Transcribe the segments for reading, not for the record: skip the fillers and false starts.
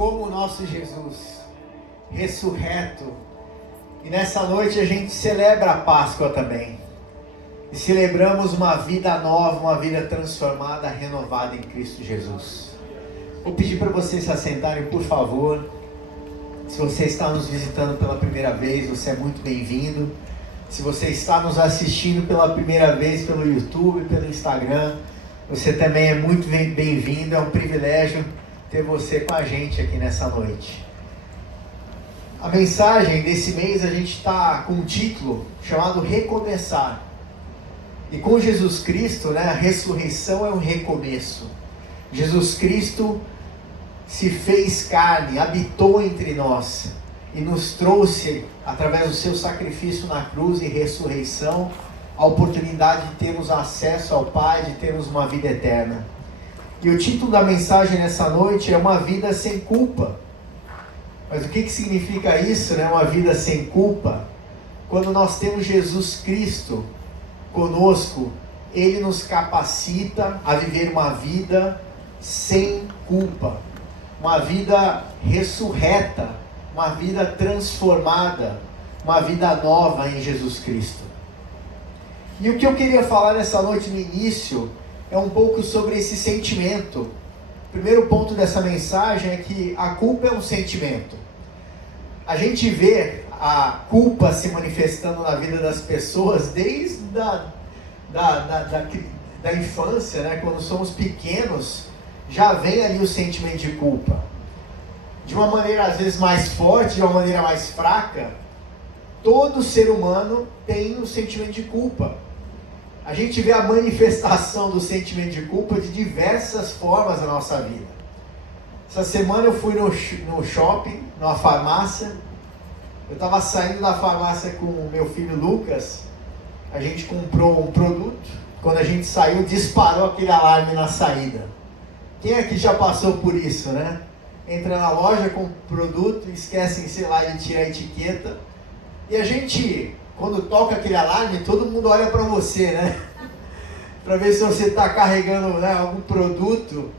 como o nosso Jesus, ressurreto. E nessa noite a gente celebra a Páscoa também. E celebramos uma vida nova, uma vida transformada, renovada em Cristo Jesus. Vou pedir para vocês se assentarem, por favor. Se você está nos visitando pela primeira vez, você é muito bem-vindo. Se você está nos assistindo pela primeira vez pelo YouTube, pelo Instagram, você também é muito bem-vindo. É um privilégio ter você com a gente aqui nessa noite. A mensagem desse mês a gente está com um título chamado Recomeçar. E com Jesus Cristo, a ressurreição é um recomeço. Jesus Cristo se fez carne, habitou entre nós e nos trouxe, através do seu sacrifício na cruz e ressurreição, a oportunidade de termos acesso ao Pai, de termos uma vida eterna. E o título da mensagem nessa noite é Uma Vida Sem Culpa. Mas o que significa isso, uma vida sem culpa? Quando nós temos Jesus Cristo conosco, Ele nos capacita a viver uma vida sem culpa. Uma vida ressurreta, uma vida transformada, uma vida nova em Jesus Cristo. E o que eu queria falar nessa noite no início é um pouco sobre esse sentimento. O primeiro ponto dessa mensagem é que a culpa é um sentimento. A gente vê a culpa se manifestando na vida das pessoas desde da infância, quando somos pequenos, já vem ali o sentimento de culpa. De uma maneira às vezes mais forte, de uma maneira mais fraca, todo ser humano tem um sentimento de culpa. A gente vê a manifestação do sentimento de culpa de diversas formas na nossa vida. Essa semana eu fui no shopping, numa farmácia. Eu estava saindo da farmácia com o meu filho Lucas. A gente comprou um produto. Quando a gente saiu, disparou aquele alarme na saída. Quem aqui já passou por isso, Entra na loja com o produto, esquecem, de tirar a etiqueta. E a gente, quando toca aquele alarme, todo mundo olha para você, Para ver se você está carregando algum produto.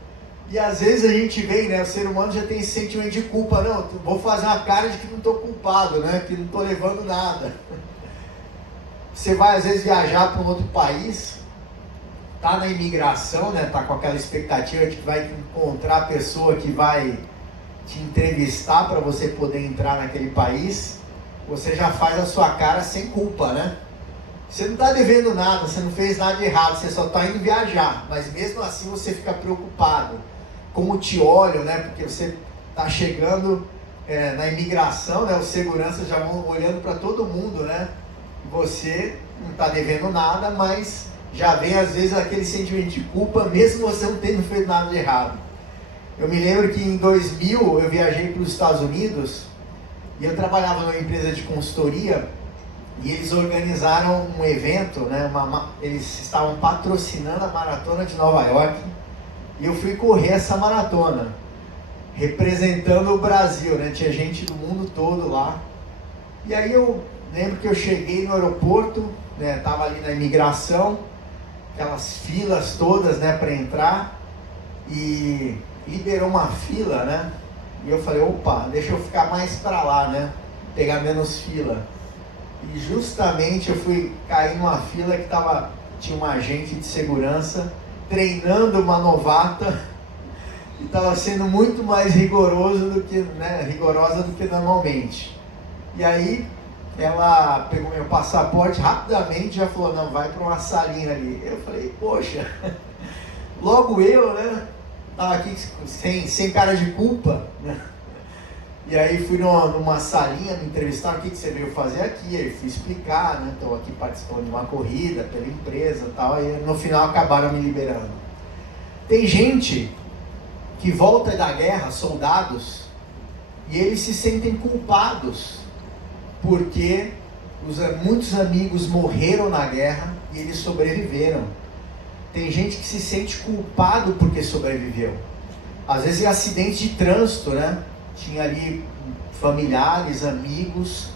E às vezes a gente vem, o ser humano já tem esse sentimento de culpa. Não, vou fazer uma cara de que não estou culpado, que não estou levando nada. Você vai às vezes viajar para um outro país, tá na imigração, tá com aquela expectativa de que vai encontrar a pessoa que vai te entrevistar para você poder entrar naquele país. Você já faz a sua cara sem culpa, Você não está devendo nada, você não fez nada de errado, você só está indo viajar, mas mesmo assim você fica preocupado. Como te olham, porque você está chegando na imigração, os seguranças já vão olhando para todo mundo, Você não está devendo nada, mas já vem às vezes aquele sentimento de culpa, mesmo você não tendo feito nada de errado. Eu me lembro que em 2000 eu viajei para os Estados Unidos e eu trabalhava numa empresa de consultoria e eles organizaram um evento, eles estavam patrocinando a Maratona de Nova York e eu fui correr essa maratona, representando o Brasil, tinha gente do mundo todo lá. E aí eu lembro que eu cheguei no aeroporto, estava ali na imigração, aquelas filas todas, para entrar, e liberou uma fila, e eu falei, opa, deixa eu ficar mais para lá, pegar menos fila. E justamente eu fui cair numa fila que tinha uma agente de segurança treinando uma novata e estava sendo muito mais rigorosa do que normalmente. E aí ela pegou meu passaporte rapidamente e já falou, não, vai para uma salinha ali. Eu falei, poxa, logo eu, estava aqui sem cara de culpa, E aí fui numa salinha, me entrevistaram, o que você veio fazer aqui? Aí fui explicar, estou aqui participando de uma corrida pela empresa e tal, e no final acabaram me liberando. Tem gente que volta da guerra, soldados, e eles se sentem culpados, porque muitos amigos morreram na guerra e eles sobreviveram. Tem gente que se sente culpado porque sobreviveu. Às vezes em acidente de trânsito, Tinha ali familiares, amigos.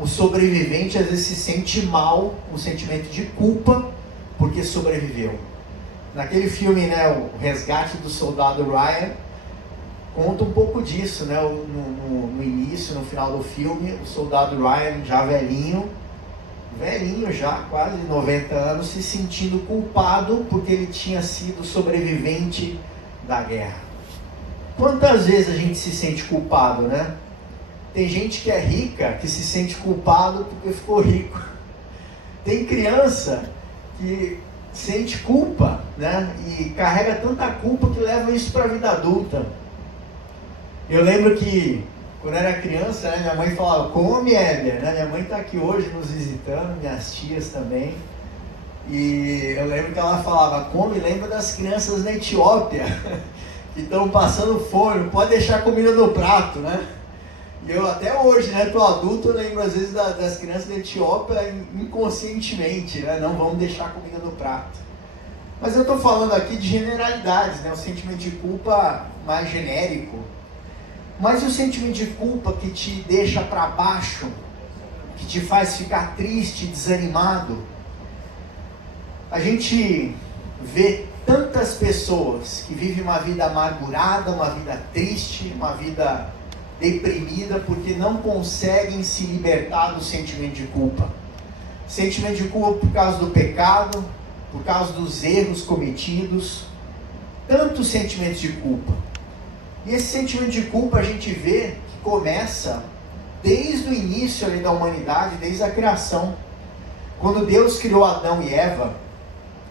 O sobrevivente às vezes se sente mal, um sentimento de culpa porque sobreviveu. Naquele filme, o Resgate do Soldado Ryan, conta um pouco disso, né? No início, no final do filme, o soldado Ryan, já velhinho já, quase 90 anos, se sentindo culpado porque ele tinha sido sobrevivente da guerra. Quantas vezes a gente se sente culpado, né? Tem gente que é rica, que se sente culpado porque ficou rico. Tem criança que sente culpa, né? E carrega tanta culpa que leva isso para a vida adulta. Eu lembro que quando eu era criança, né, minha mãe falava, come, Élia, né? Minha mãe está aqui hoje nos visitando, minhas tias também. E eu lembro que ela falava, come, lembra das crianças na Etiópia, que estão passando fome, não pode deixar comida no prato, né? E eu até hoje, né, tô adulto, eu lembro às vezes das crianças da Etiópia inconscientemente, né? Não vamos deixar comida no prato. Mas eu estou falando aqui de generalidades, né? O sentimento de culpa mais genérico. Mas o sentimento de culpa que te deixa para baixo, que te faz ficar triste, desanimado. A gente vê tantas pessoas que vivem uma vida amargurada, uma vida triste, uma vida deprimida, porque não conseguem se libertar do sentimento de culpa. Sentimento de culpa por causa do pecado, por causa dos erros cometidos. Tantos sentimentos de culpa. E esse sentimento de culpa a gente vê que começa desde o início ali da humanidade, desde a criação. Quando Deus criou Adão e Eva,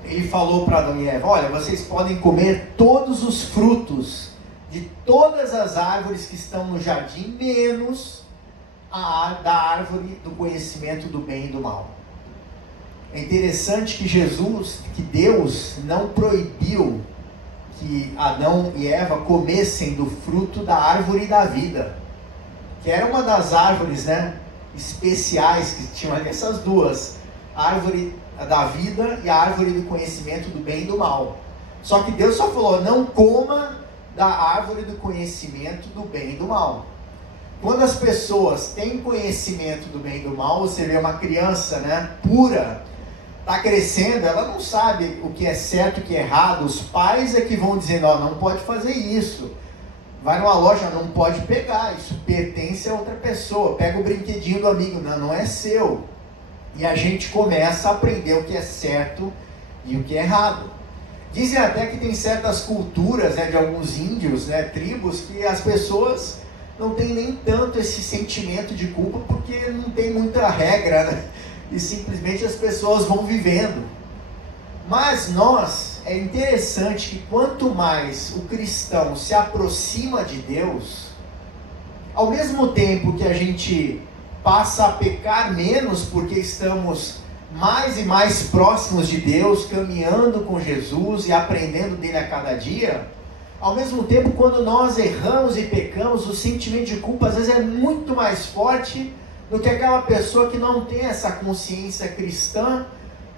Ele falou para Adão e Eva, olha, vocês podem comer todos os frutos de todas as árvores que estão no jardim, menos da árvore do conhecimento do bem e do mal. É interessante que Deus não proibiu que Adão e Eva comessem do fruto da árvore da vida, que era uma das árvores, né, especiais que tinham ali, essas duas, a árvore da vida e a árvore do conhecimento do bem e do mal. Só que Deus só falou, não coma da árvore do conhecimento do bem e do mal. Quando as pessoas têm conhecimento do bem e do mal, você vê uma criança, né, pura, está crescendo, ela não sabe o que é certo e o que é errado. Os pais é que vão dizendo, ó, não pode fazer isso. Vai numa loja, não pode pegar, isso pertence a outra pessoa. Pega o brinquedinho do amigo, não é seu. E a gente começa a aprender o que é certo e o que é errado. Dizem até que tem certas culturas, né, de alguns índios, né, tribos, que as pessoas não têm nem tanto esse sentimento de culpa, porque não tem muita regra, né? E simplesmente as pessoas vão vivendo. Mas é interessante que quanto mais o cristão se aproxima de Deus, ao mesmo tempo que a gente passa a pecar menos, porque estamos mais e mais próximos de Deus, caminhando com Jesus e aprendendo dele a cada dia, ao mesmo tempo, quando nós erramos e pecamos, o sentimento de culpa às vezes é muito mais forte do que aquela pessoa que não tem essa consciência cristã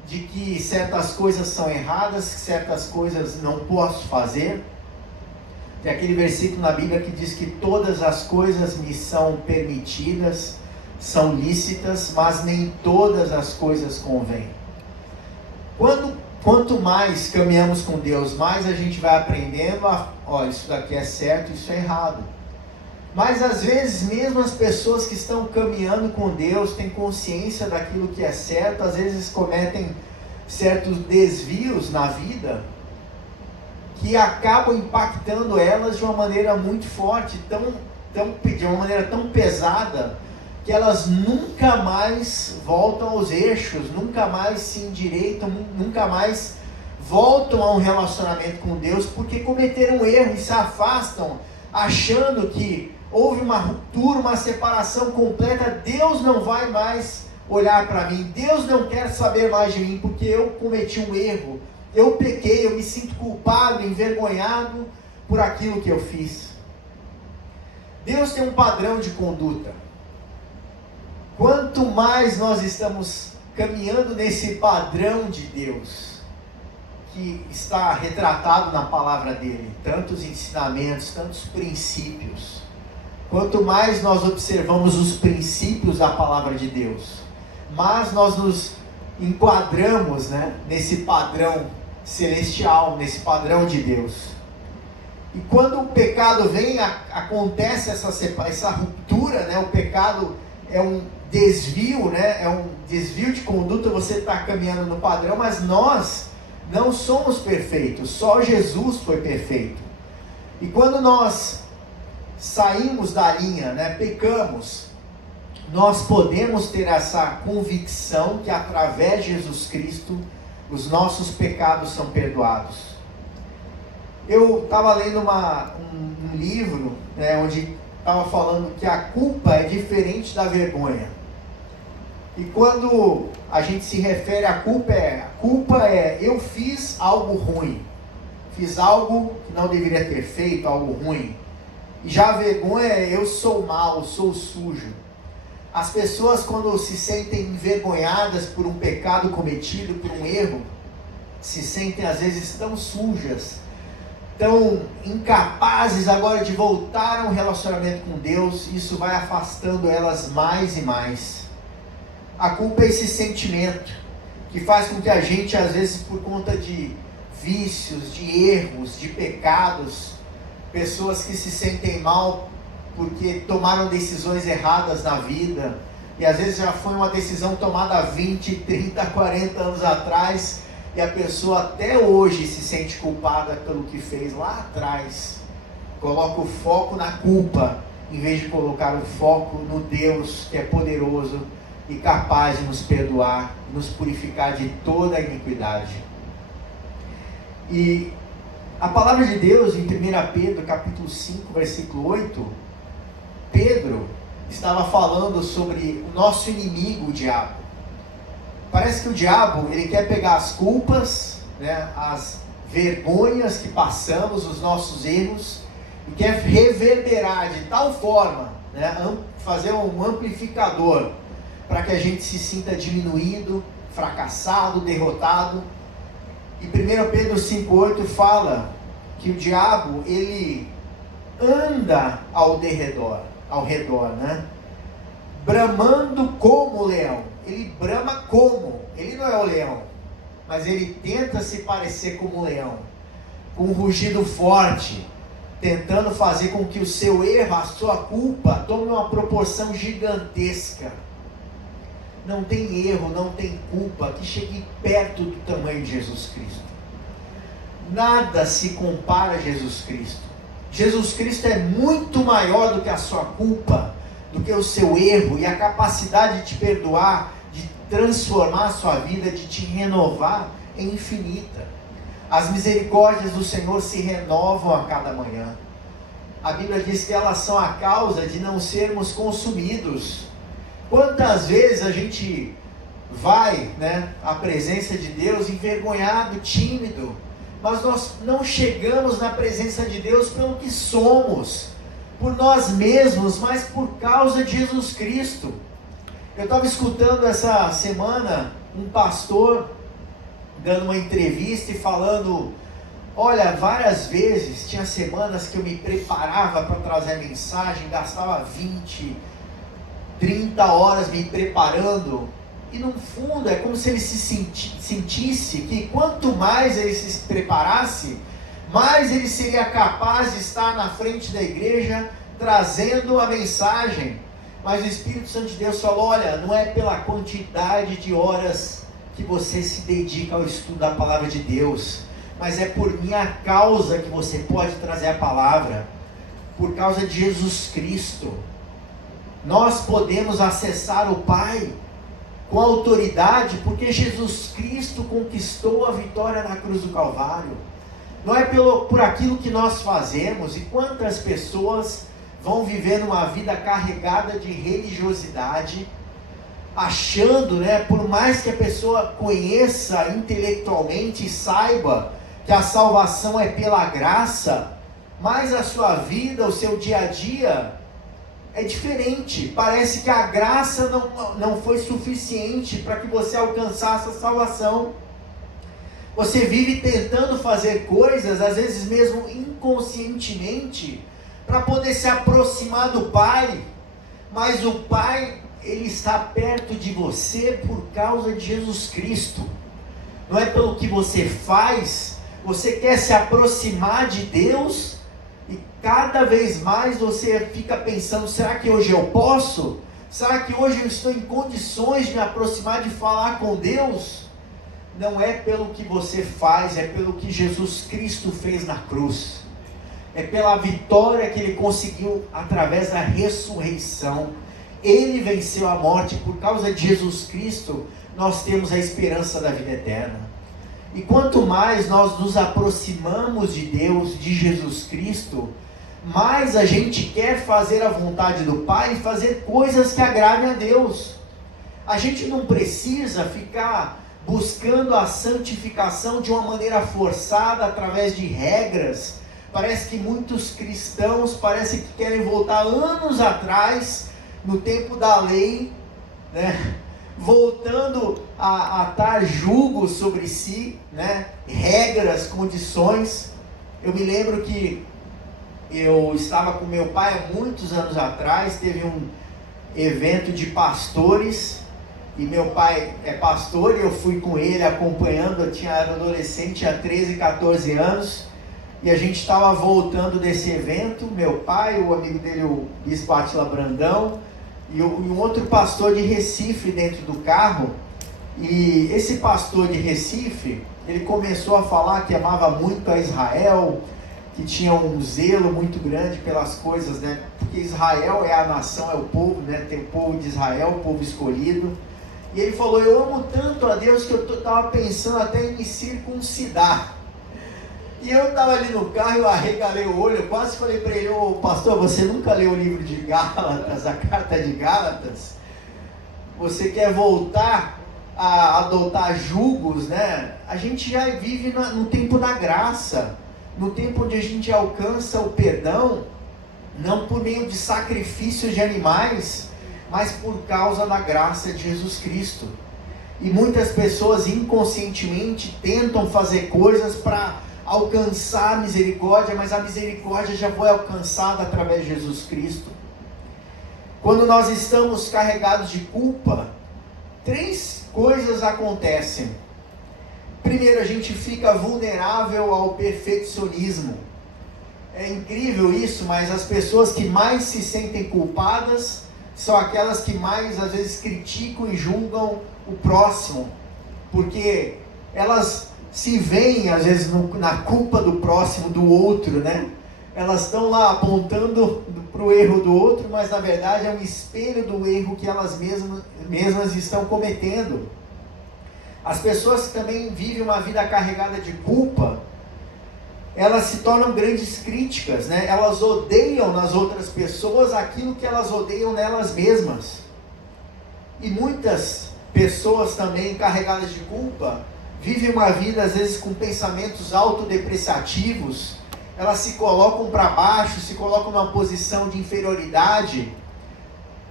de que certas coisas são erradas, que certas coisas não posso fazer. Tem aquele versículo na Bíblia que diz que todas as coisas me são permitidas, são lícitas, mas nem todas as coisas convêm. Quanto mais caminhamos com Deus, mais a gente vai aprendendo, isso daqui é certo, isso é errado. Mas às vezes mesmo as pessoas que estão caminhando com Deus têm consciência daquilo que é certo, às vezes cometem certos desvios na vida que acabam impactando elas de uma maneira muito forte, de uma maneira tão pesada, que elas nunca mais voltam aos eixos, nunca mais se endireitam, nunca mais voltam a um relacionamento com Deus, porque cometeram um erro e se afastam, achando que houve uma ruptura, uma separação completa. Deus não vai mais olhar para mim, Deus não quer saber mais de mim, porque eu cometi um erro, eu pequei, eu me sinto culpado, envergonhado por aquilo que eu fiz. Deus tem um padrão de conduta. Quanto mais nós estamos caminhando nesse padrão de Deus, que está retratado na palavra dele, tantos ensinamentos, tantos princípios, quanto mais nós observamos os princípios da palavra de Deus, mais nós nos enquadramos, né, nesse padrão celestial, nesse padrão de Deus. E quando o pecado vem, acontece essa ruptura, né? O pecado é um desvio, né? É um desvio de conduta, você está caminhando no padrão, mas nós não somos perfeitos, só Jesus foi perfeito. E quando nós saímos da linha, né? Pecamos, nós podemos ter essa convicção que através de Jesus Cristo os nossos pecados são perdoados. Eu estava lendo um livro, né, onde estava falando que a culpa é diferente da vergonha. E quando a gente se refere à culpa é eu fiz algo ruim, fiz algo que não deveria ter feito, algo ruim. E já a vergonha é eu sou mau, sou sujo. As pessoas, quando se sentem envergonhadas por um pecado cometido, por um erro, se sentem às vezes tão sujas, tão incapazes agora de voltar a um relacionamento com Deus. Isso vai afastando elas mais e mais. A culpa é esse sentimento que faz com que a gente, às vezes, por conta de vícios, de erros, de pecados, pessoas que se sentem mal porque tomaram decisões erradas na vida, e às vezes já foi uma decisão tomada há 20, 30, 40 anos atrás, e a pessoa até hoje se sente culpada pelo que fez lá atrás. Coloca o foco na culpa, em vez de colocar o foco no Deus que é poderoso e capaz de nos perdoar, nos purificar de toda a iniquidade. E a palavra de Deus em 1 Pedro capítulo 5, versículo 8, Pedro estava falando sobre o nosso inimigo, o diabo. Parece que o diabo, ele quer pegar as culpas, né, as vergonhas que passamos, os nossos erros, e quer reverberar de tal forma, né, fazer um amplificador, para que a gente se sinta diminuído, fracassado, derrotado. E 1 Pedro 5,8 fala que o diabo, ele anda ao redor, né? Bramando como o leão. Ele brama como? Ele não é o leão, mas ele tenta se parecer como o leão, com um rugido forte, tentando fazer com que o seu erro, a sua culpa, tome uma proporção gigantesca. Não tem erro, não tem culpa que chegue perto do tamanho de Jesus Cristo. Nada se compara a Jesus Cristo. Jesus Cristo é muito maior do que a sua culpa, do que o seu erro, e a capacidade de te perdoar, de transformar a sua vida, de te renovar, é infinita. As misericórdias do Senhor se renovam a cada manhã. A Bíblia diz que elas são a causa de não sermos consumidos. Quantas vezes a gente vai, né, à presença de Deus envergonhado, tímido, mas nós não chegamos na presença de Deus pelo que somos, por nós mesmos, mas por causa de Jesus Cristo. Eu estava escutando essa semana um pastor dando uma entrevista e falando: olha, várias vezes, tinha semanas que eu me preparava para trazer a mensagem, gastava 20, 30 horas me preparando, e no fundo é como se ele se sentisse que quanto mais ele se preparasse, mais ele seria capaz de estar na frente da igreja trazendo a mensagem. Mas o Espírito Santo de Deus falou: olha, não é pela quantidade de horas que você se dedica ao estudo da palavra de Deus, mas é por minha causa que você pode trazer a palavra, por causa de Jesus Cristo. Nós podemos acessar o Pai com autoridade, porque Jesus Cristo conquistou a vitória na cruz do Calvário. Não é por aquilo que nós fazemos. E quantas pessoas vão viver uma vida carregada de religiosidade, achando, né, por mais que a pessoa conheça intelectualmente e saiba que a salvação é pela graça, mas a sua vida, o seu dia a dia é diferente. Parece que a graça não foi suficiente para que você alcançasse a salvação. Você vive tentando fazer coisas, às vezes mesmo inconscientemente, para poder se aproximar do Pai, mas o Pai, Ele está perto de você por causa de Jesus Cristo. Não é pelo que você faz. Você quer se aproximar de Deus, E cada vez mais você fica pensando, será que hoje eu posso? Será que hoje eu estou em condições de me aproximar, de falar com Deus? Não é pelo que você faz, é pelo que Jesus Cristo fez na cruz. É pela vitória que Ele conseguiu através da ressurreição. Ele venceu a morte. Por causa de Jesus Cristo, nós temos a esperança da vida eterna. E quanto mais nós nos aproximamos de Deus, de Jesus Cristo, mais a gente quer fazer a vontade do Pai e fazer coisas que agradem a Deus. A gente não precisa ficar buscando a santificação de uma maneira forçada, através de regras. Parece que muitos cristãos parece que querem voltar anos atrás, no tempo da lei, né? Voltando a atar julgos sobre si, né? Regras, condições. Eu me lembro que eu estava com meu pai há muitos anos atrás, teve um evento de pastores, e meu pai é pastor, e eu fui com ele acompanhando. Eu era adolescente, tinha 13, 14 anos, e a gente estava voltando desse evento, meu pai, o amigo dele, o Bispo Átila Brandão, e um outro pastor de Recife dentro do carro. E esse pastor de Recife, ele começou a falar que amava muito a Israel, que tinha um zelo muito grande pelas coisas, né? Porque Israel é a nação, é o povo, né? Tem o povo de Israel, o povo escolhido. E ele falou, eu amo tanto a Deus que eu estava pensando até em me circuncidar. E eu estava ali no carro, eu arregalei o olho, eu quase falei para ele, ô pastor, você nunca leu o livro de Gálatas, a carta de Gálatas? Você quer voltar a adotar julgos, né? A gente já vive no tempo da graça, no tempo onde a gente alcança o perdão, não por meio de sacrifícios de animais, mas por causa da graça de Jesus Cristo. E muitas pessoas inconscientemente tentam fazer coisas para alcançar a misericórdia, mas a misericórdia já foi alcançada através de Jesus Cristo. Quando nós estamos carregados de culpa, 3 coisas acontecem. Primeiro, a gente fica vulnerável ao perfeccionismo. É incrível isso, mas as pessoas que mais se sentem culpadas são aquelas que mais às vezes criticam e julgam o próximo, porque elas se veem às vezes na culpa do próximo, do outro, né? Elas estão lá apontando para o erro do outro, mas na verdade é um espelho do erro que elas mesmas estão cometendo. As pessoas que também vivem uma vida carregada de culpa, elas se tornam grandes críticas, né? Elas odeiam nas outras pessoas aquilo que elas odeiam nelas mesmas. E muitas pessoas também carregadas de culpa vivem uma vida às vezes com pensamentos autodepreciativos. Elas se colocam para baixo, se colocam numa posição de inferioridade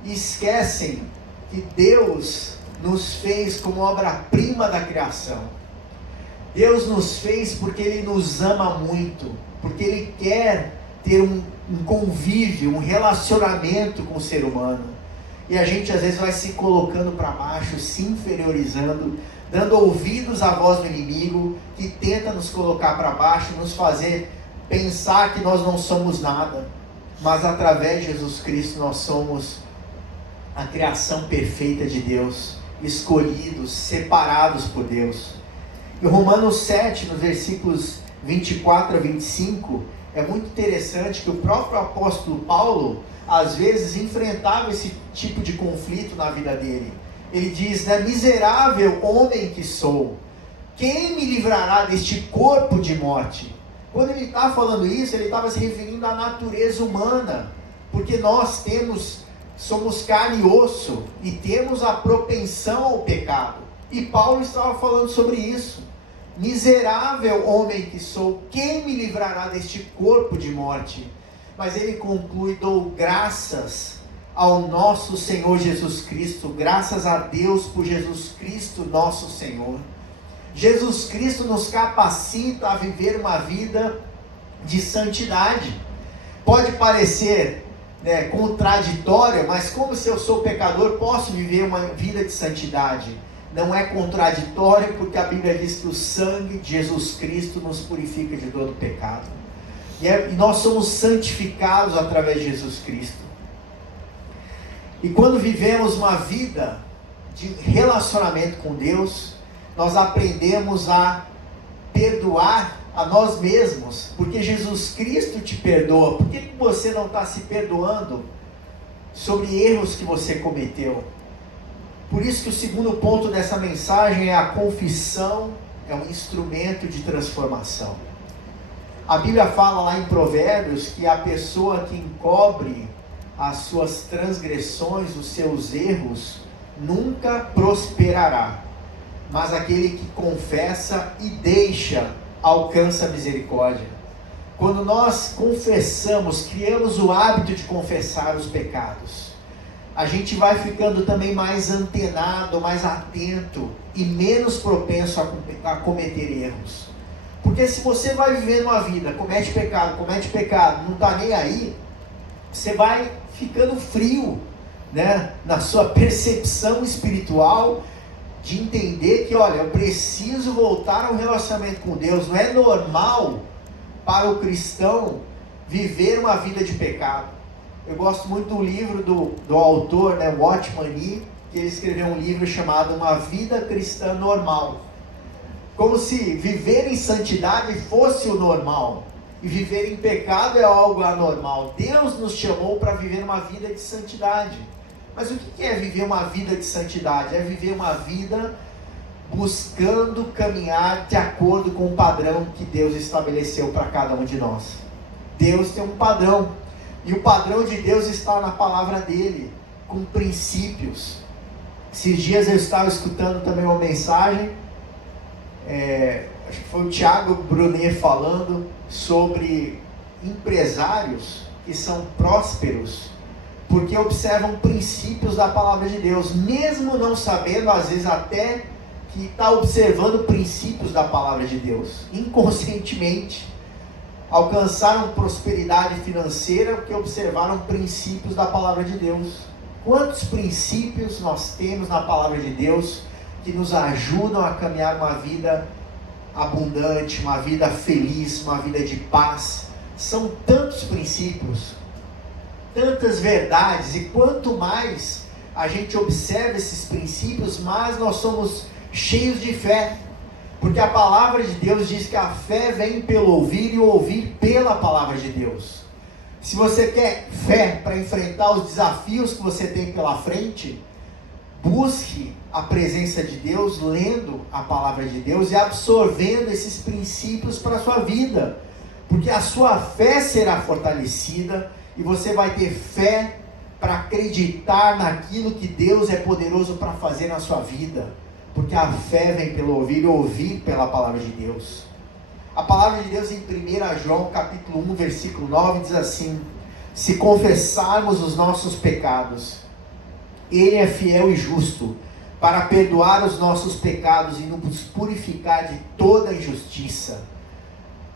e esquecem que Deus nos fez como obra-prima da criação. Deus nos fez porque Ele nos ama muito, porque Ele quer ter um convívio, um relacionamento com o ser humano. E a gente às vezes vai se colocando para baixo, se inferiorizando, dando ouvidos à voz do inimigo, que tenta nos colocar para baixo, nos fazer pensar que nós não somos nada. Mas através de Jesus Cristo nós somos a criação perfeita de Deus, escolhidos, separados por Deus. Em Romanos 7, nos versículos 24 a 25, é muito interessante que o próprio apóstolo Paulo, às vezes, enfrentava esse tipo de conflito na vida dele. Ele diz, né, miserável homem que sou, quem me livrará deste corpo de morte? Quando ele está falando isso, ele estava se referindo à natureza humana, porque nós somos carne e osso, e temos a propensão ao pecado. E Paulo estava falando sobre isso. Miserável homem que sou, quem me livrará deste corpo de morte? Mas ele conclui, dou graças ao nosso Senhor Jesus Cristo, graças a Deus por Jesus Cristo nosso Senhor. Jesus Cristo nos capacita a viver uma vida de santidade. Pode parecer contraditória, mas como se eu sou pecador, posso viver uma vida de santidade? Não é contraditório, porque a Bíblia diz que o sangue de Jesus Cristo nos purifica de todo pecado. E nós somos santificados através de Jesus Cristo. E quando vivemos uma vida de relacionamento com Deus, nós aprendemos a perdoar a nós mesmos, porque Jesus Cristo te perdoa. Por que você não está se perdoando sobre erros que você cometeu? Por isso que o segundo ponto dessa mensagem é a confissão é um instrumento de transformação. A Bíblia fala lá em Provérbios que a pessoa que encobre as suas transgressões, os seus erros, nunca prosperará, mas aquele que confessa e deixa alcança a misericórdia. Quando nós confessamos, criamos o hábito de confessar os pecados, a gente vai ficando também mais antenado, mais atento e menos propenso a cometer erros. Porque se você vai vivendo uma vida, comete pecado, não está nem aí, você vai ficando frio, né, na sua percepção espiritual, de entender que, olha, eu preciso voltar ao relacionamento com Deus. Não é normal para o cristão viver uma vida de pecado. Eu gosto muito do livro do autor, né, Watchman Nee, que ele escreveu um livro chamado Uma Vida Cristã Normal. Como se viver em santidade fosse o normal, e viver em pecado é algo anormal. Deus nos chamou para viver uma vida de santidade. Mas o que é viver uma vida de santidade? É viver uma vida buscando caminhar de acordo com o padrão que Deus estabeleceu para cada um de nós. Deus tem um padrão, e o padrão de Deus está na palavra dele, com princípios. Esses dias eu estava escutando também uma mensagem, acho que foi o Thiago Brunet falando sobre empresários que são prósperos porque observam princípios da palavra de Deus, mesmo não sabendo, às vezes até que está observando princípios da palavra de Deus. Inconscientemente alcançaram prosperidade financeira porque observaram princípios da palavra de Deus. Quantos princípios nós temos na palavra de Deus que nos ajudam a caminhar uma vida abundante, uma vida feliz, uma vida de paz? São tantos princípios, tantas verdades, e quanto mais a gente observa esses princípios, mais nós somos cheios de fé, porque a palavra de Deus diz que a fé vem pelo ouvir e o ouvir pela palavra de Deus. Se você quer fé para enfrentar os desafios que você tem pela frente, busque a presença de Deus, lendo a palavra de Deus e absorvendo esses princípios para a sua vida, porque a sua fé será fortalecida e você vai ter fé para acreditar naquilo que Deus é poderoso para fazer na sua vida, porque a fé vem pelo ouvir e ouvir pela palavra de Deus. A palavra de Deus em 1 João capítulo 1, versículo 9 diz assim: se confessarmos os nossos pecados, Ele é fiel e justo para perdoar os nossos pecados e nos purificar de toda injustiça.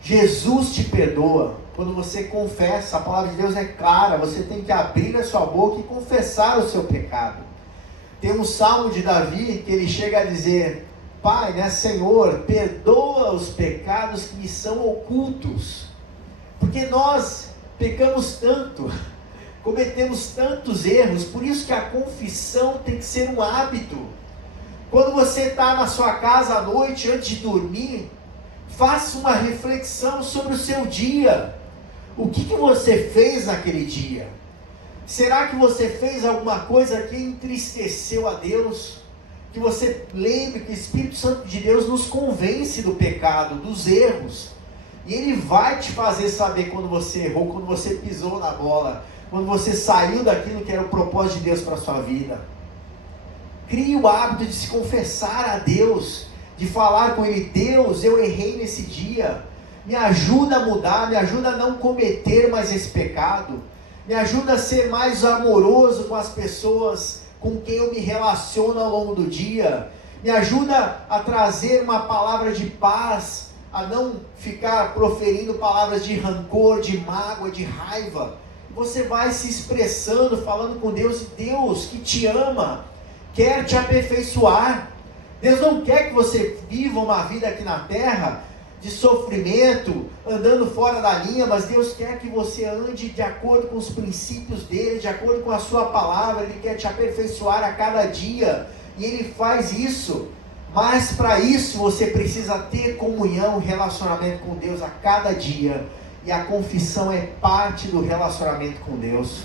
Jesus te perdoa quando você confessa. A palavra de Deus é clara, você tem que abrir a sua boca e confessar o seu pecado. Tem um salmo de Davi que ele chega a dizer: Pai, né, Senhor, perdoa os pecados que me são ocultos, porque nós pecamos tanto, cometemos tantos erros. Por isso que a confissão tem que ser um hábito. Quando você está na sua casa à noite, antes de dormir, faça uma reflexão sobre o seu dia. O que você fez naquele dia? Será que você fez alguma coisa que entristeceu a Deus? Que você lembre que o Espírito Santo de Deus nos convence do pecado, dos erros. E Ele vai te fazer saber quando você errou, quando você pisou na bola, quando você saiu daquilo que era o propósito de Deus para a sua vida. Crie o hábito de se confessar a Deus, de falar com Ele: Deus, eu errei nesse dia, me ajuda a mudar, me ajuda a não cometer mais esse pecado, me ajuda a ser mais amoroso com as pessoas com quem eu me relaciono ao longo do dia, me ajuda a trazer uma palavra de paz, a não ficar proferindo palavras de rancor, de mágoa, de raiva. Você vai se expressando, falando com Deus, e Deus que te ama, quer te aperfeiçoar. Deus não quer que você viva uma vida aqui na terra de sofrimento, andando fora da linha, mas Deus quer que você ande de acordo com os princípios dele, de acordo com a sua palavra. Ele quer te aperfeiçoar a cada dia, e Ele faz isso. Mas para isso você precisa ter comunhão, relacionamento com Deus a cada dia, e a confissão é parte do relacionamento com Deus.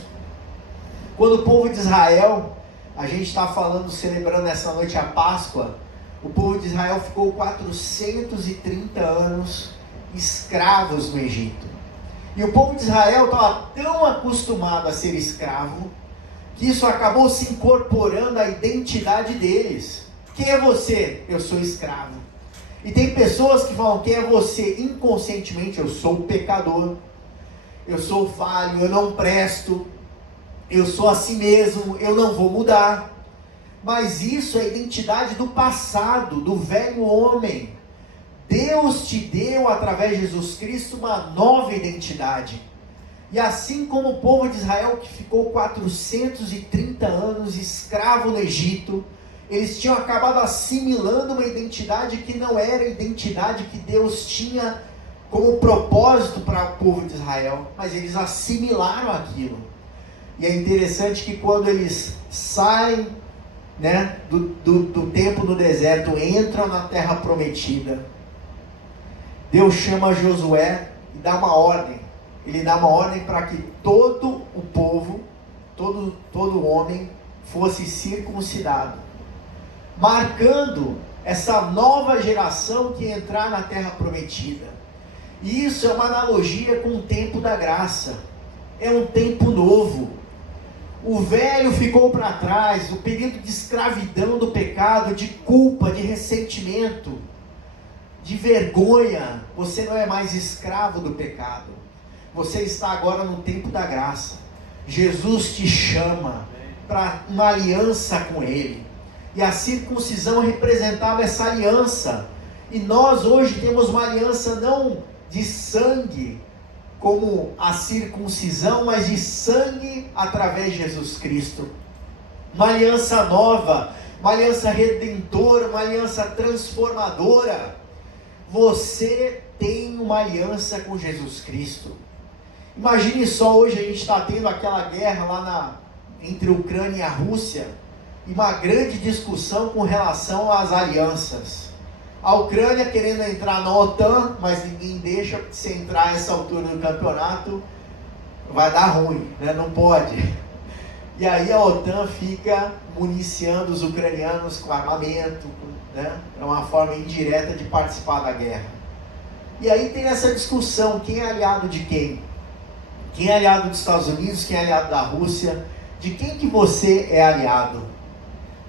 Quando o povo de Israel, a gente está falando, celebrando essa noite a Páscoa, o povo de Israel ficou 430 anos escravos no Egito. E o povo de Israel estava tão acostumado a ser escravo, que isso acabou se incorporando à identidade deles. Quem é você? Eu sou escravo. E tem pessoas que falam, quem é você? Inconscientemente, eu sou pecador, eu sou falho, eu não presto, eu sou assim mesmo, eu não vou mudar. Mas isso é a identidade do passado, do velho homem. Deus te deu, através de Jesus Cristo, uma nova identidade. E assim como o povo de Israel, que ficou 430 anos escravo no Egito, eles tinham acabado assimilando uma identidade que não era a identidade que Deus tinha como propósito para o povo de Israel, mas eles assimilaram aquilo. E é interessante que quando eles saem, do tempo no deserto, entram na terra prometida, Deus chama Josué e dá uma ordem. Ele dá uma ordem para que todo o povo, todo homem, fosse circuncidado, marcando essa nova geração que ia entrar na terra prometida. E isso é uma analogia com o tempo da graça. É um tempo novo. O velho ficou para trás, o período de escravidão do pecado, de culpa, de ressentimento, de vergonha. Você não é mais escravo do pecado. Você está agora no tempo da graça. Jesus te chama para uma aliança com Ele. E a circuncisão representava essa aliança. E nós hoje temos uma aliança não de sangue, como a circuncisão, mas de sangue através de Jesus Cristo. Uma aliança nova, uma aliança redentora, uma aliança transformadora. Você tem uma aliança com Jesus Cristo. Imagine só, hoje a gente está tendo aquela guerra lá entre a Ucrânia e a Rússia, e uma grande discussão com relação às alianças. A Ucrânia querendo entrar na OTAN, mas ninguém deixa. Se entrar a essa altura do campeonato, vai dar ruim, não pode. E aí a OTAN fica municiando os ucranianos com armamento, É uma forma indireta de participar da guerra. E aí tem essa discussão, quem é aliado de quem? Quem é aliado dos Estados Unidos, quem é aliado da Rússia? De quem que você é aliado?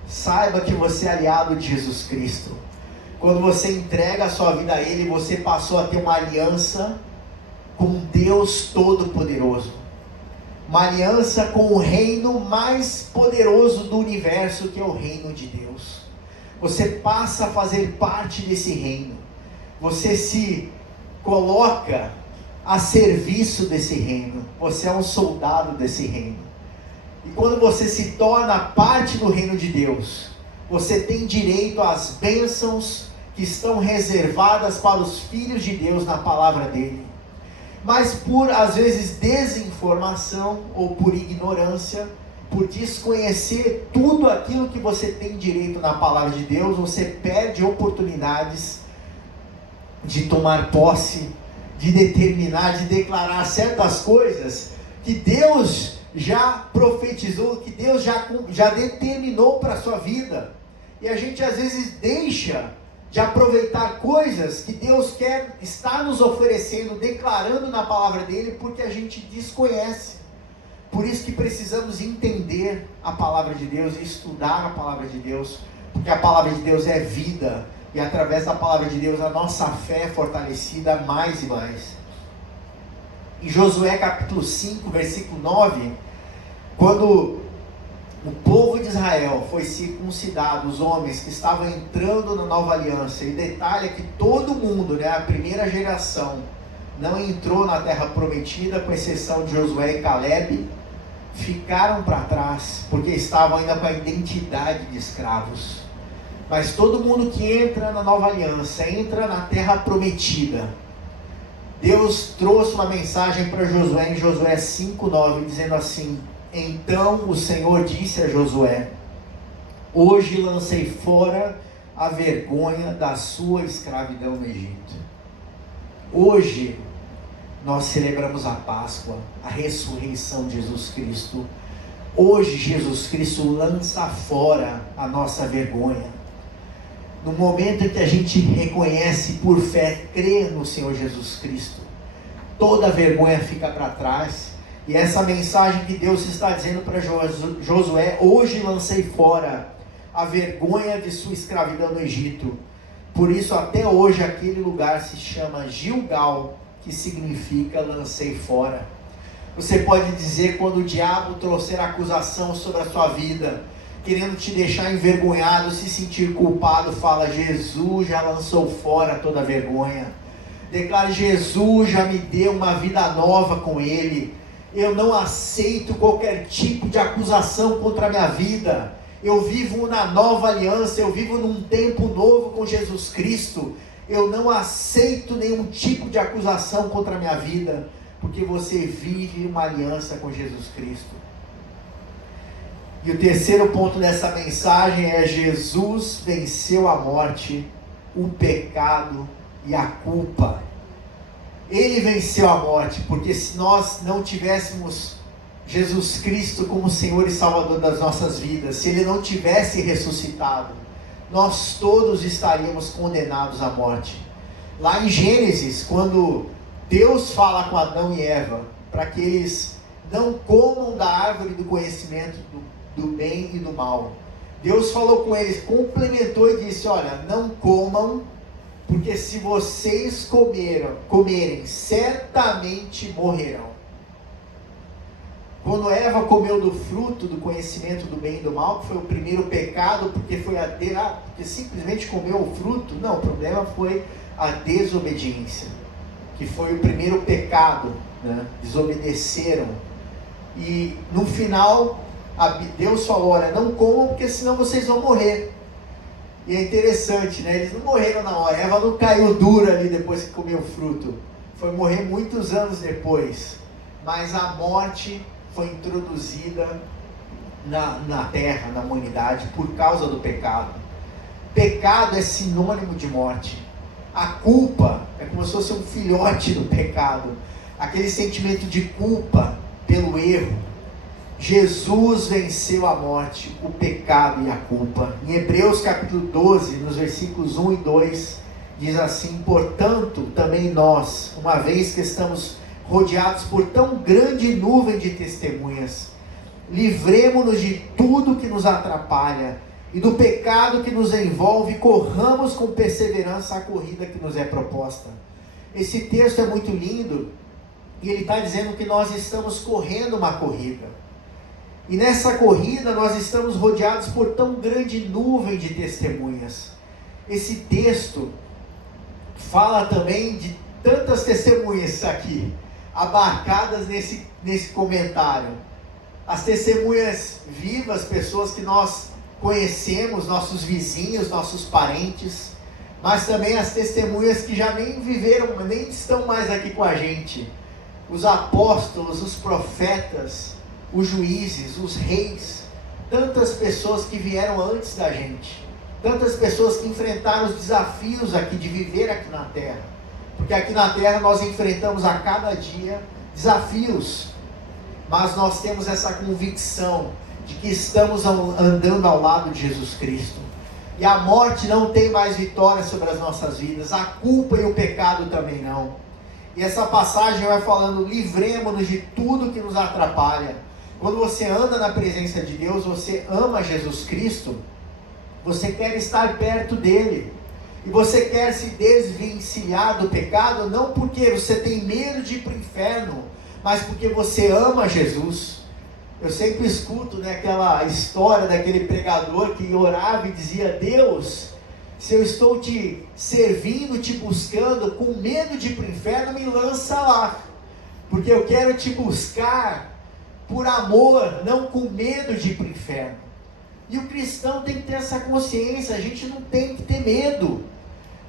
Saiba que você é aliado de Jesus Cristo. Quando você entrega a sua vida a Ele, você passou a ter uma aliança com Deus Todo-Poderoso. Uma aliança com o reino mais poderoso do universo, que é o reino de Deus. Você passa a fazer parte desse reino. Você se coloca a serviço desse reino. Você é um soldado desse reino. E quando você se torna parte do reino de Deus, você tem direito às bênçãos que estão reservadas para os filhos de Deus na palavra dele. Mas por, às vezes, desinformação ou por ignorância, por desconhecer tudo aquilo que você tem direito na palavra de Deus, você perde oportunidades de tomar posse, de determinar, de declarar certas coisas que Deus já profetizou, que Deus já determinou para a sua vida. E a gente às vezes deixa de aproveitar coisas que Deus quer estar nos oferecendo, declarando na palavra dele, porque a gente desconhece. Por isso que precisamos entender a palavra de Deus e estudar a palavra de Deus, porque a palavra de Deus é vida, e através da palavra de Deus a nossa fé é fortalecida mais e mais. Em Josué capítulo 5, versículo 9, quando o povo de Israel foi circuncidado, os homens que estavam entrando na nova aliança, e detalhe que todo mundo, a primeira geração, não entrou na terra prometida, com exceção de Josué e Caleb, ficaram para trás, porque estavam ainda com a identidade de escravos. Mas todo mundo que entra na nova aliança, entra na terra prometida. Deus trouxe uma mensagem para Josué em Josué 5:9, dizendo assim: então o Senhor disse a Josué: hoje lancei fora a vergonha da sua escravidão no Egito. Hoje nós celebramos a Páscoa, a ressurreição de Jesus Cristo. Hoje Jesus Cristo lança fora a nossa vergonha. No momento em que a gente reconhece por fé, crê no Senhor Jesus Cristo, toda a vergonha fica para trás. E essa mensagem que Deus está dizendo para Josué: hoje lancei fora a vergonha de sua escravidão no Egito. Por isso até hoje aquele lugar se chama Gilgal, que significa lancei fora. Você pode dizer, quando o diabo trouxer acusação sobre a sua vida, querendo te deixar envergonhado, se sentir culpado, fala: Jesus já lançou fora toda a vergonha. Declare: Jesus já me deu uma vida nova com Ele. Eu não aceito qualquer tipo de acusação contra a minha vida. Eu vivo na nova aliança, eu vivo num tempo novo com Jesus Cristo. Eu não aceito nenhum tipo de acusação contra a minha vida, porque você vive uma aliança com Jesus Cristo. E o terceiro ponto dessa mensagem é: Jesus venceu a morte, o pecado e a culpa. Ele venceu a morte, porque se nós não tivéssemos Jesus Cristo como Senhor e Salvador das nossas vidas, se Ele não tivesse ressuscitado, nós todos estaríamos condenados à morte. Lá em Gênesis, quando Deus fala com Adão e Eva, para que eles não comam da árvore do conhecimento do bem e do mal, Deus falou com eles, complementou e disse: olha, não comam, porque se vocês comerem, certamente morrerão. Quando Eva comeu do fruto do conhecimento do bem e do mal, que foi o primeiro pecado, porque porque simplesmente comeu o fruto, não, o problema foi a desobediência, que foi o primeiro pecado, né? Desobedeceram. E no final, Deus falou: olha, não comam, porque senão vocês vão morrer. E é interessante, né? Eles não morreram na hora. Eva não caiu dura ali depois que comeu o fruto. Foi morrer muitos anos depois. Mas a morte foi introduzida na terra, na humanidade, por causa do pecado. Pecado é sinônimo de morte. A culpa é como se fosse um filhote do pecado. Aquele sentimento de culpa pelo erro. Jesus venceu a morte, o pecado e a culpa. Em Hebreus capítulo 12, nos versículos 1 e 2, diz assim: portanto, também nós, uma vez que estamos rodeados por tão grande nuvem de testemunhas, livremo-nos de tudo que nos atrapalha e do pecado que nos envolve, e corramos com perseverança a corrida que nos é proposta. Esse texto é muito lindo, e ele está dizendo que nós estamos correndo uma corrida. E nessa corrida nós estamos rodeados por tão grande nuvem de testemunhas. Esse texto fala também de tantas testemunhas aqui, abarcadas nesse comentário. As testemunhas vivas, pessoas que nós conhecemos, nossos vizinhos, nossos parentes, mas também as testemunhas que já nem viveram, nem estão mais aqui com a gente. Os apóstolos, os profetas, os juízes, os reis, tantas pessoas que vieram antes da gente, tantas pessoas que enfrentaram os desafios aqui de viver aqui na terra, porque aqui na terra nós enfrentamos a cada dia desafios, mas nós temos essa convicção de que estamos andando ao lado de Jesus Cristo, e a morte não tem mais vitória sobre as nossas vidas, a culpa e o pecado também não. E essa passagem vai falando: livremos-nos de tudo que nos atrapalha. Quando você anda na presença de Deus, você ama Jesus Cristo, você quer estar perto dele, e você quer se desvencilhar do pecado, não porque você tem medo de ir para o inferno, mas porque você ama Jesus. Eu sempre escuto, né, aquela história daquele pregador que orava e dizia: Deus, se eu estou te servindo, te buscando, com medo de ir para o inferno, me lança lá, porque eu quero te buscar por amor, não com medo de ir para o inferno. E o cristão tem que ter essa consciência, a gente não tem que ter medo.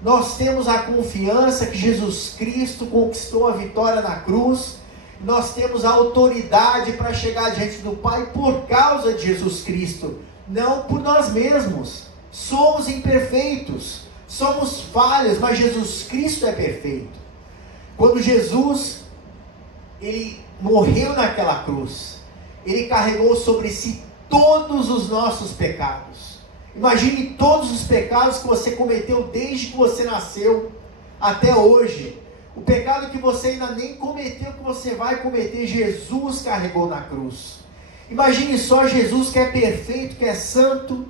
Nós temos a confiança que Jesus Cristo conquistou a vitória na cruz. Nós temos a autoridade para chegar diante do Pai por causa de Jesus Cristo, não por nós mesmos. Somos imperfeitos, somos falhos, mas Jesus Cristo é perfeito. Quando Jesus, ele morreu naquela cruz, ele carregou sobre si todos os nossos pecados. Imagine todos os pecados que você cometeu desde que você nasceu até hoje. O pecado que você ainda nem cometeu, que você vai cometer, Jesus carregou na cruz. Imagine só Jesus, que é perfeito, que é santo,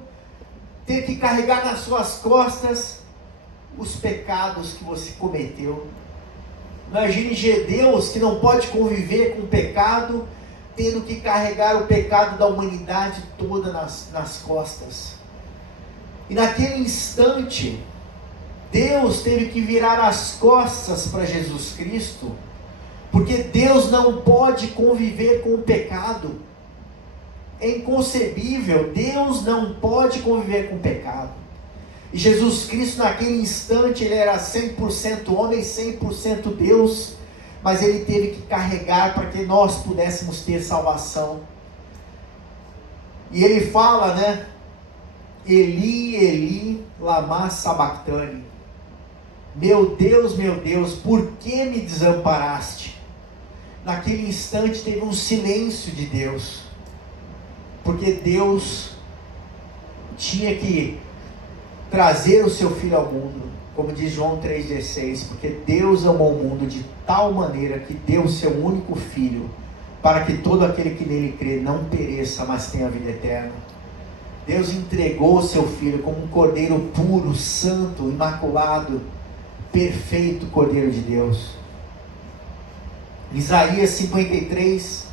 ter que carregar nas suas costas os pecados que você cometeu. Imagine Deus, que não pode conviver com o pecado, tendo que carregar o pecado da humanidade toda nas costas. E naquele instante, Deus teve que virar as costas para Jesus Cristo, porque Deus não pode conviver com o pecado. É inconcebível, Deus não pode conviver com o pecado. E Jesus Cristo, naquele instante, ele era 100% homem, 100% Deus, mas ele teve que carregar para que nós pudéssemos ter salvação. E ele fala, né? Eli, Eli, lama sabachthani. Meu Deus, por que me desamparaste? Naquele instante teve um silêncio de Deus, porque Deus tinha que trazer o seu Filho ao mundo, como diz João 3,16, porque Deus amou o mundo de tal maneira que deu o seu único Filho, para que todo aquele que nele crê não pereça, mas tenha a vida eterna. Deus entregou o seu Filho como um cordeiro puro, santo, imaculado, perfeito Cordeiro de Deus. Isaías 53,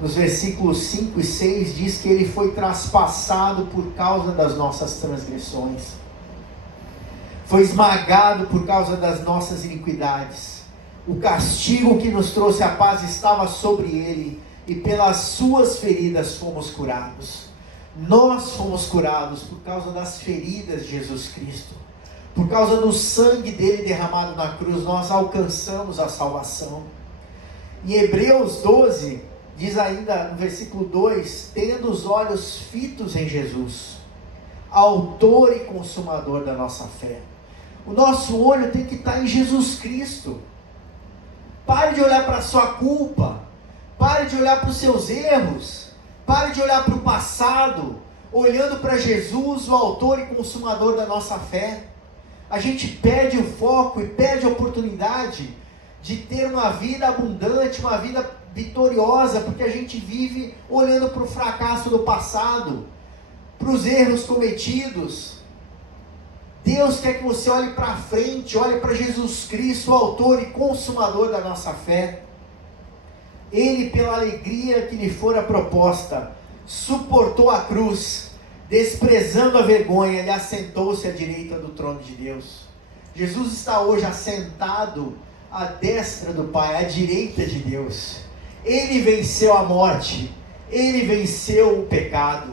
nos versículos 5 e 6, diz que ele foi traspassado por causa das nossas transgressões, foi esmagado por causa das nossas iniquidades. O castigo que nos trouxe a paz estava sobre ele, e pelas suas feridas fomos curados. Nós fomos curados por causa das feridas de Jesus Cristo. Por causa do sangue dele derramado na cruz, nós alcançamos a salvação. Em Hebreus 12, diz ainda no versículo 2, tendo os olhos fitos em Jesus, autor e consumador da nossa fé. O nosso olho tem que estar em Jesus Cristo. Pare de olhar para a sua culpa, pare de olhar para os seus erros, pare de olhar para o passado, olhando para Jesus, o autor e consumador da nossa fé. A gente perde o foco e perde a oportunidade de ter uma vida abundante, uma vida vitoriosa, porque a gente vive olhando para o fracasso do passado, para os erros cometidos. Deus quer que você olhe para frente, olhe para Jesus Cristo, o autor e consumador da nossa fé. Ele, pela alegria que lhe fora proposta, suportou a cruz, desprezando a vergonha, e assentou-se à direita do trono de Deus. Jesus está hoje assentado à destra do Pai, à direita de Deus. Ele venceu a morte, ele venceu o pecado.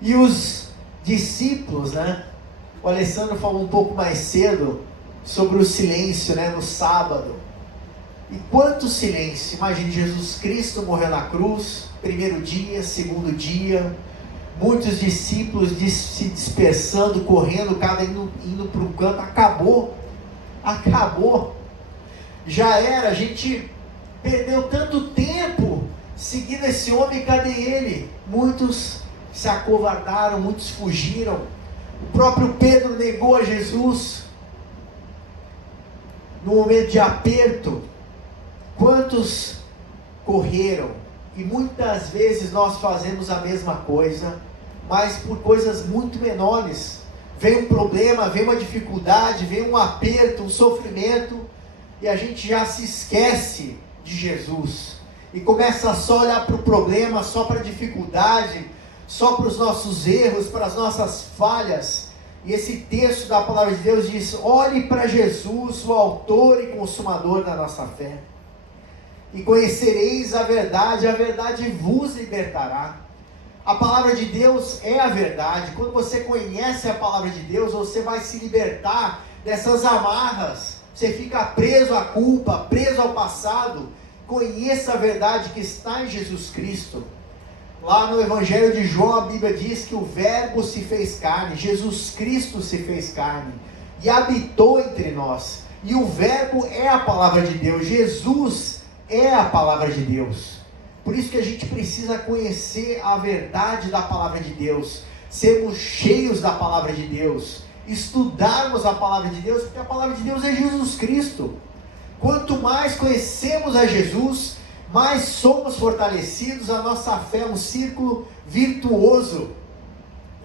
E os discípulos, né? O Alessandro falou um pouco mais cedo sobre o silêncio, né? No sábado. E quanto silêncio! Imagine, Jesus Cristo morreu na cruz, primeiro dia, segundo dia, muitos discípulos se dispersando, correndo, cada indo para um canto. Acabou, já era. A gente perdeu tanto tempo seguindo esse homem, cadê ele? Muitos se acovardaram, muitos fugiram. O próprio Pedro negou a Jesus no momento de aperto. Quantos correram? E muitas vezes nós fazemos a mesma coisa, mas por coisas muito menores. Vem um problema, vem uma dificuldade, vem um aperto, um sofrimento, e a gente já se esquece de Jesus, e começa só a olhar para o problema, só para a dificuldade, só para os nossos erros, para as nossas falhas. E esse texto da palavra de Deus diz: olhe para Jesus, o autor e consumador da nossa fé, e conhecereis a verdade vos libertará. A palavra de Deus é a verdade. Quando você conhece a palavra de Deus, você vai se libertar dessas amarras. Você fica preso à culpa, preso ao passado. Conheça a verdade que está em Jesus Cristo. Lá no Evangelho de João, a Bíblia diz que o Verbo se fez carne, Jesus Cristo se fez carne e habitou entre nós. E o Verbo é a palavra de Deus, Jesus é a palavra de Deus. Por isso que a gente precisa conhecer a verdade da palavra de Deus, sermos cheios da palavra de Deus, estudarmos a palavra de Deus, porque a palavra de Deus é Jesus Cristo. Quanto mais conhecemos a Jesus, mais somos fortalecidos, a nossa fé é um círculo virtuoso.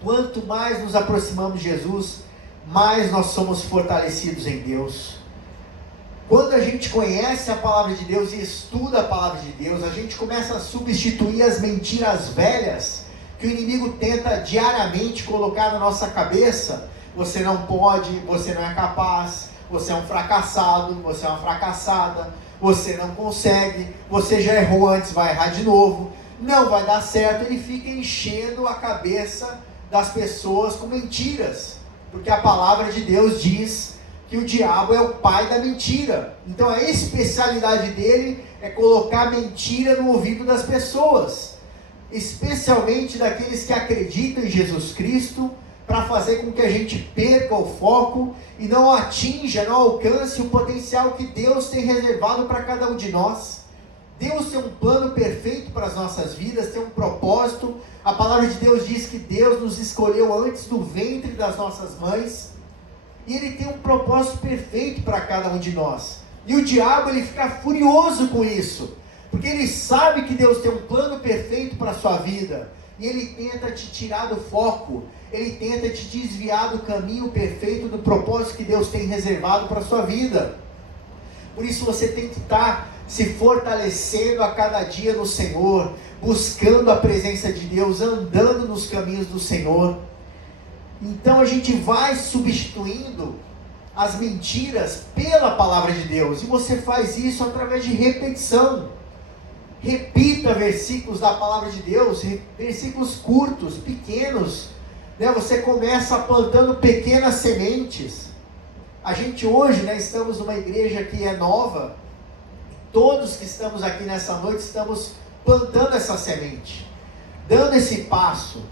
Quanto mais nos aproximamos de Jesus, mais nós somos fortalecidos em Deus. Quando a gente conhece a palavra de Deus e estuda a palavra de Deus, a gente começa a substituir as mentiras velhas que o inimigo tenta diariamente colocar na nossa cabeça. Você não pode, você não é capaz, você é um fracassado, você é uma fracassada, você não consegue, você já errou antes, vai errar de novo, não vai dar certo. Ele fica enchendo a cabeça das pessoas com mentiras, porque a palavra de Deus diz que o diabo é o pai da mentira. Então a especialidade dele é colocar mentira no ouvido das pessoas, especialmente daqueles que acreditam em Jesus Cristo, para fazer com que a gente perca o foco e não atinja, não alcance o potencial que Deus tem reservado para cada um de nós. Deus tem um plano perfeito para as nossas vidas, tem um propósito. A palavra de Deus diz que Deus nos escolheu antes do ventre das nossas mães, e Ele tem um propósito perfeito para cada um de nós. E o diabo, ele fica furioso com isso, porque ele sabe que Deus tem um plano perfeito para a sua vida, e ele tenta te tirar do foco, ele tenta te desviar do caminho perfeito, do propósito que Deus tem reservado para a sua vida. Por isso você tem que estar se fortalecendo a cada dia no Senhor, buscando a presença de Deus, andando nos caminhos do Senhor. Então a gente vai substituindo as mentiras pela palavra de Deus, e você faz isso através de repetição. Repita versículos da palavra de Deus, versículos curtos, pequenos, né? Você começa plantando pequenas sementes. A gente hoje, né, estamos numa igreja que é nova, todos que estamos aqui nessa noite estamos plantando essa semente, dando esse passo,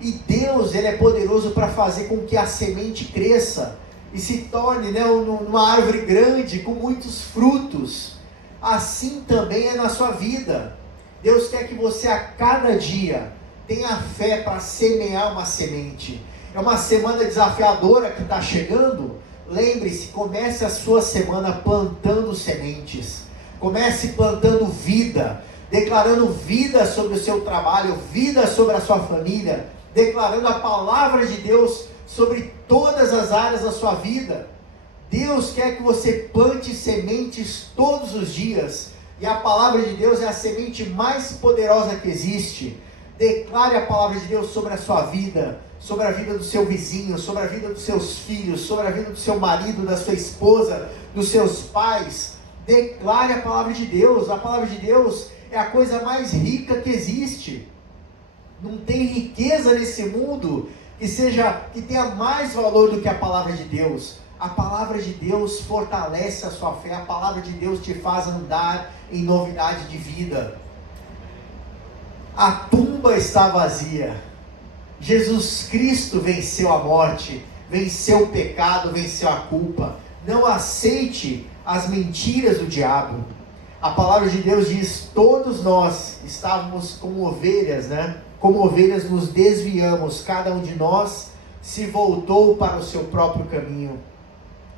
e Deus, Ele é poderoso para fazer com que a semente cresça e se torne, né, uma árvore grande com muitos frutos. Assim também é na sua vida. Deus quer que você a cada dia tenha fé para semear uma semente. É uma semana desafiadora que está chegando. Lembre-se, comece a sua semana plantando sementes. Comece plantando vida, declarando vida sobre o seu trabalho, vida sobre a sua família, declarando a palavra de Deus sobre todas as áreas da sua vida. Deus quer que você plante sementes todos os dias, e a palavra de Deus é a semente mais poderosa que existe. Declare a palavra de Deus sobre a sua vida, sobre a vida do seu vizinho, sobre a vida dos seus filhos, sobre a vida do seu marido, da sua esposa, dos seus pais. Declare a palavra de Deus. A palavra de Deus é a coisa mais rica que existe. Não tem riqueza nesse mundo que tenha mais valor do que a palavra de Deus. A palavra de Deus fortalece a sua fé, a palavra de Deus te faz andar em novidade de vida. A tumba está vazia. Jesus Cristo venceu a morte, venceu o pecado, venceu a culpa. Não aceite as mentiras do diabo. A palavra de Deus diz: todos nós estávamos como ovelhas, né? Como ovelhas nos desviamos, cada um de nós se voltou para o seu próprio caminho.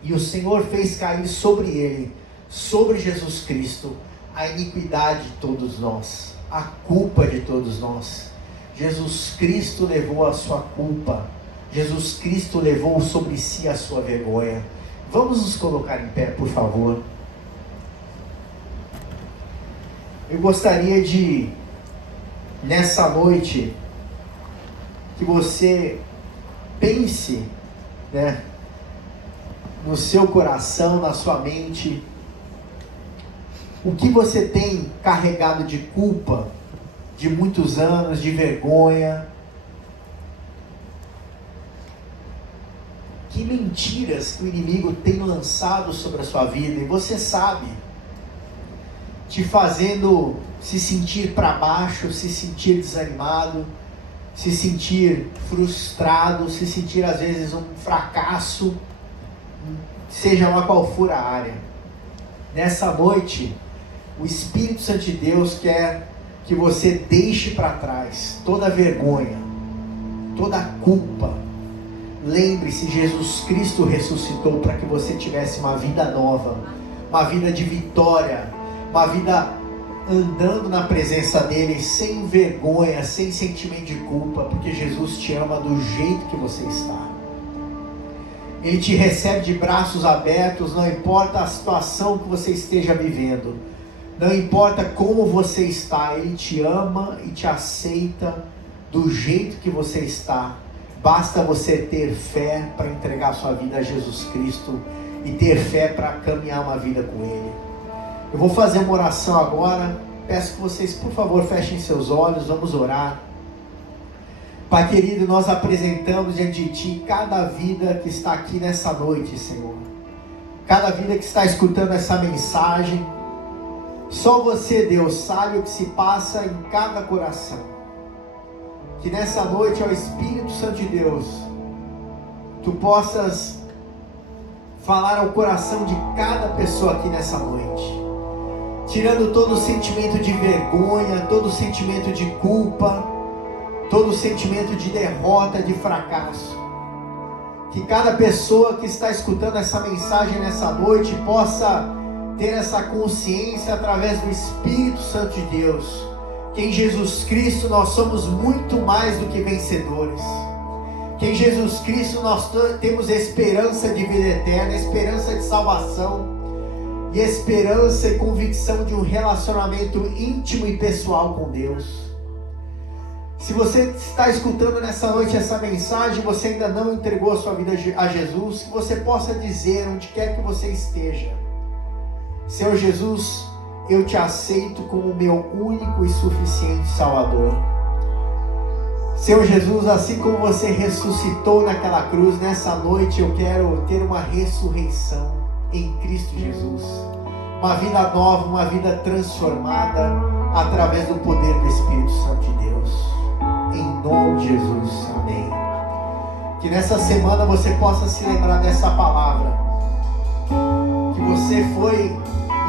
E o Senhor fez cair sobre ele, sobre Jesus Cristo, a iniquidade de todos nós, a culpa de todos nós. Jesus Cristo levou a sua culpa, Jesus Cristo levou sobre si a sua vergonha. Vamos nos colocar em pé, por favor. Eu gostaria de, nessa noite, que você pense, né, no seu coração, na sua mente, o que você tem carregado de culpa de muitos anos, de vergonha. Que mentiras que o inimigo tem lançado sobre a sua vida, e você sabe, te fazendo se sentir para baixo, se sentir desanimado, se sentir frustrado, se sentir às vezes um fracasso, seja lá qual for a área. Nessa noite, o Espírito Santo de Deus quer que você deixe para trás toda vergonha, toda culpa. Lembre-se, Jesus Cristo ressuscitou para que você tivesse uma vida nova, uma vida de vitória, uma vida andando na presença dele sem vergonha, sem sentimento de culpa, porque Jesus te ama do jeito que você está. Ele te recebe de braços abertos, não importa a situação que você esteja vivendo, não importa como você está, ele te ama e te aceita do jeito que você está. Basta você ter fé para entregar sua vida a Jesus Cristo e ter fé para caminhar uma vida com ele. Eu vou fazer uma oração agora. Peço que vocês, por favor, fechem seus olhos. Vamos orar. Pai querido, nós apresentamos diante de Ti cada vida que está aqui nessa noite, Senhor. Cada vida que está escutando essa mensagem. Só você, Deus, sabe o que se passa em cada coração. Que nessa noite, ó Espírito Santo de Deus, Tu possas falar ao coração de cada pessoa aqui nessa noite, tirando todo o sentimento de vergonha, todo o sentimento de culpa, todo o sentimento de derrota, de fracasso. Que cada pessoa que está escutando essa mensagem nessa noite possa ter essa consciência através do Espírito Santo de Deus, que em Jesus Cristo nós somos muito mais do que vencedores, que em Jesus Cristo nós temos esperança de vida eterna, esperança de salvação e esperança e convicção de um relacionamento íntimo e pessoal com Deus. Se você está escutando nessa noite essa mensagem, você ainda não entregou a sua vida a Jesus, que você possa dizer onde quer que você esteja: Senhor Jesus, eu te aceito como meu único e suficiente Salvador. Senhor Jesus, assim como você ressuscitou naquela cruz, nessa noite eu quero ter uma ressurreição em Cristo Jesus. Uma vida nova, uma vida transformada através do poder do Espírito Santo de Deus. Em nome de Jesus, amém. Que nessa semana você possa se lembrar dessa palavra, que você foi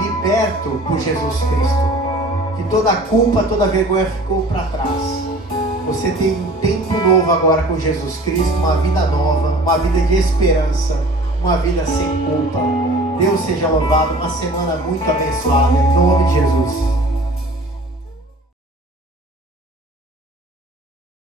liberto por Jesus Cristo, que toda a culpa, toda a vergonha ficou para trás. Você tem um tempo novo agora com Jesus Cristo, uma vida nova, uma vida de esperança, uma vida sem culpa. Deus seja louvado, uma semana muito abençoada, em nome de Jesus.